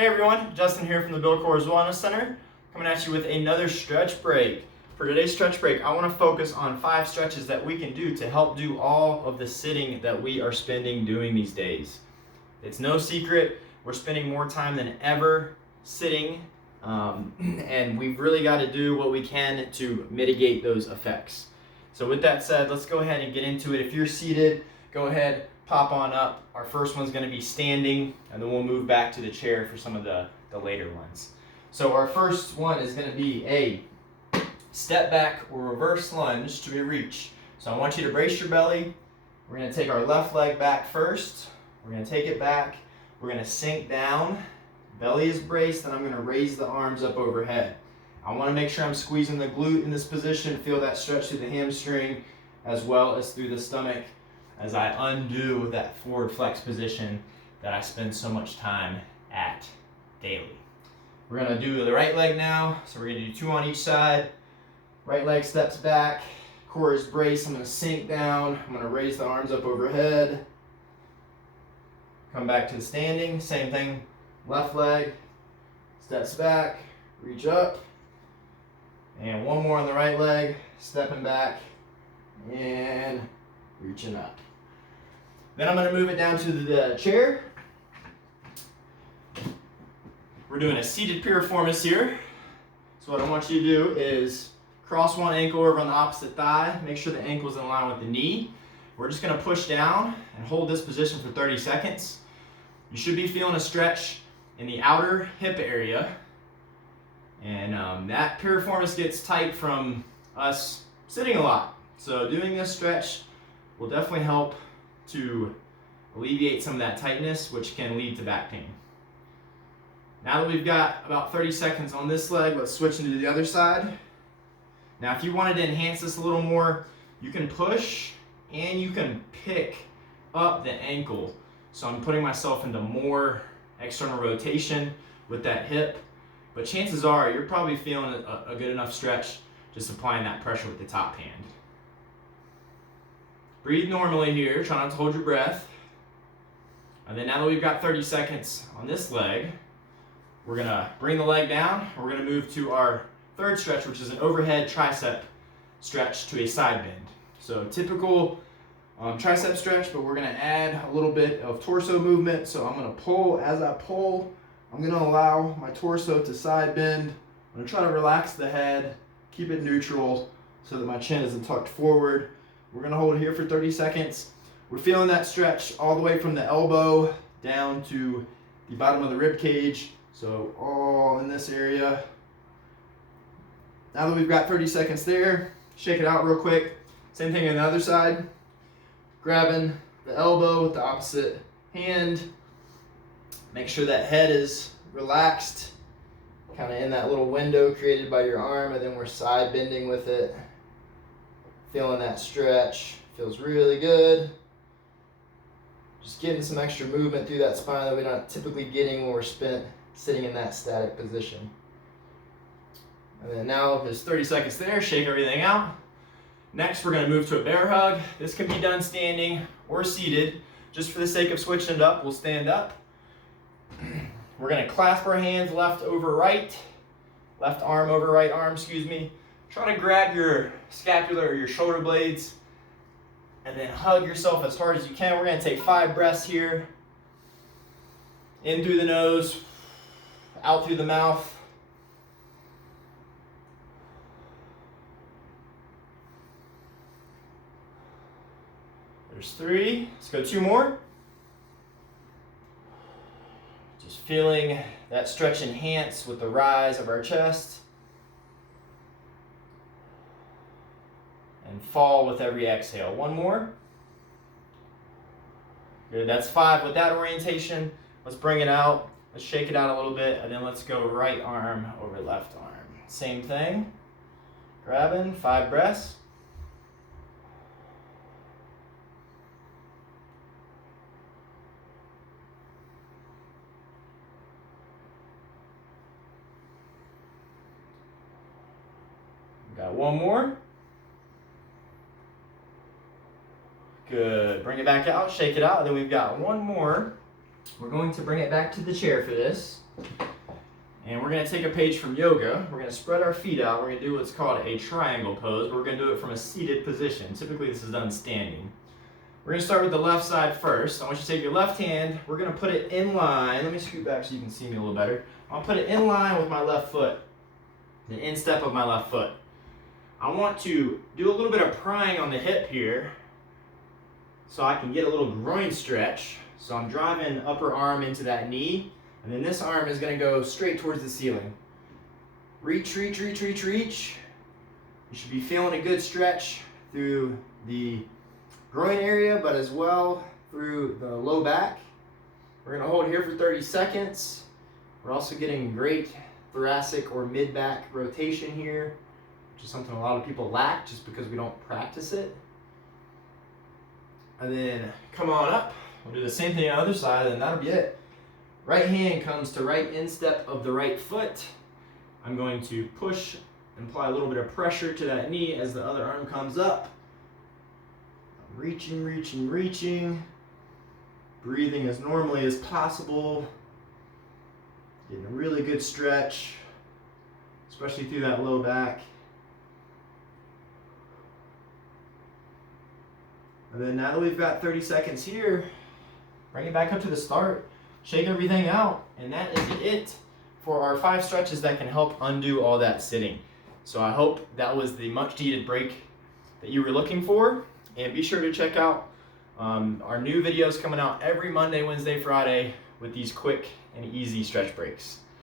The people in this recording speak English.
Hey everyone, Justin here from the Bill Coors Wellness Center, coming at you with another stretch break. For today's stretch break, I want to focus on 5 stretches that we can do to help do all of the sitting that we are spending doing these days. It's no secret, we're spending more time than ever sitting, and we've really got to do what we can to mitigate those effects. So with that said, let's go ahead and get into it. If you're seated, go ahead, pop on up. Our first one's going to be standing, and then we'll move back to the chair for some of the later ones. So our first one is going to be a step back or reverse lunge to a reach. So I want you to brace your belly. We're going to take our left leg back first. We're going to take it back. We're going to sink down. Belly is braced, and I'm going to raise the arms up overhead. I want to make sure I'm squeezing the glute in this position. Feel that stretch through the hamstring as well as through the stomach as I undo that forward flex position that I spend so much time at daily. We're going to do the right leg now. So we're going to do 2 on each side. Right leg steps back. Core is braced. I'm going to sink down. I'm going to raise the arms up overhead. Come back to the standing. Same thing. Left leg steps back. Reach up. And one more on the right leg. Stepping back and reaching up. Then I'm going to move it down to the chair. We're doing a seated piriformis here. So what I want you to do is cross one ankle over on the opposite thigh. Make sure the ankle's in line with the knee. We're just going to push down and hold this position for 30 seconds. You should be feeling a stretch in the outer hip area. And that piriformis gets tight from us sitting a lot. So doing this stretch will definitely help to alleviate some of that tightness, which can lead to back pain. Now that we've got about 30 seconds on this leg, let's switch into the other side. Now, if you wanted to enhance this a little more, you can push and you can pick up the ankle. So I'm putting myself into more external rotation with that hip, but chances are you're probably feeling a good enough stretch just applying that pressure with the top hand. Breathe normally here, try not to hold your breath. And then now that we've got 30 seconds on this leg, we're gonna bring the leg down. We're gonna move to our third stretch, which is an overhead tricep stretch to a side bend. So typical tricep stretch, but we're gonna add a little bit of torso movement. So I'm gonna pull. As I pull, I'm gonna allow my torso to side bend. I'm gonna try to relax the head, keep it neutral so that my chin isn't tucked forward. We're gonna hold here for 30 seconds. We're feeling that stretch all the way from the elbow down to the bottom of the rib cage. So all in this area. Now that we've got 30 seconds there, shake it out real quick. Same thing on the other side. Grabbing the elbow with the opposite hand. Make sure that head is relaxed, kind of in that little window created by your arm, and then we're side bending with it. Feeling that stretch, feels really good. Just getting some extra movement through that spine that we're not typically getting when we're sitting in that static position. And then now there's 30 seconds there, shake everything out. Next, we're gonna move to a bear hug. This can be done standing or seated. Just for the sake of switching it up, we'll stand up. We're gonna clasp our hands left over right, left arm over right arm, excuse me. Try to grab your scapula or your shoulder blades and then hug yourself as hard as you can. We're going to take 5 breaths here. In through the nose, out through the mouth. There's 3. Let's go 2 more. Just feeling that stretch enhance with the rise of our chest. And fall with every exhale. 1 more. Good, that's 5 with that orientation. Let's bring it out. Let's shake it out a little bit, and then let's go right arm over left arm. Same thing. Grabbing, 5 breaths. Got 1 more. Good. Bring it back out, shake it out. And then we've got 1 more We're going to bring it back to the chair for this. And we're going to take a page from yoga. We're going to spread our feet out. We're going to do what's called a triangle pose. We're going to do it from a seated position. Typically this is done standing. We're going to start with the left side first. I want you to take your left hand. We're going to put it in line. Let me scoot back so you can see me a little better. I'll put it in line with my left foot, the instep of my left foot. I want to do a little bit of prying on the hip here so I can get a little groin stretch. So I'm driving upper arm into that knee, and then this arm is going to go straight towards the ceiling. Reach, reach, reach, reach, reach. You should be feeling a good stretch through the groin area, but as well through the low back. We're going to hold here for 30 seconds. We're also getting great thoracic or mid-back rotation here, which is something a lot of people lack just because we don't practice it. And then come on up. We'll do the same thing on the other side, and that'll be it. Right hand comes to right instep of the right foot. I'm going to push and apply a little bit of pressure to that knee as the other arm comes up. I'm reaching, reaching, reaching. Breathing as normally as possible. Getting a really good stretch, especially through that low back. And then now that we've got 30 seconds here, bring it back up to the start, shake everything out, and that is it for our 5 stretches that can help undo all that sitting. So I hope that was the much needed break that you were looking for, and be sure to check out our new videos coming out every Monday, Wednesday, Friday with these quick and easy stretch breaks.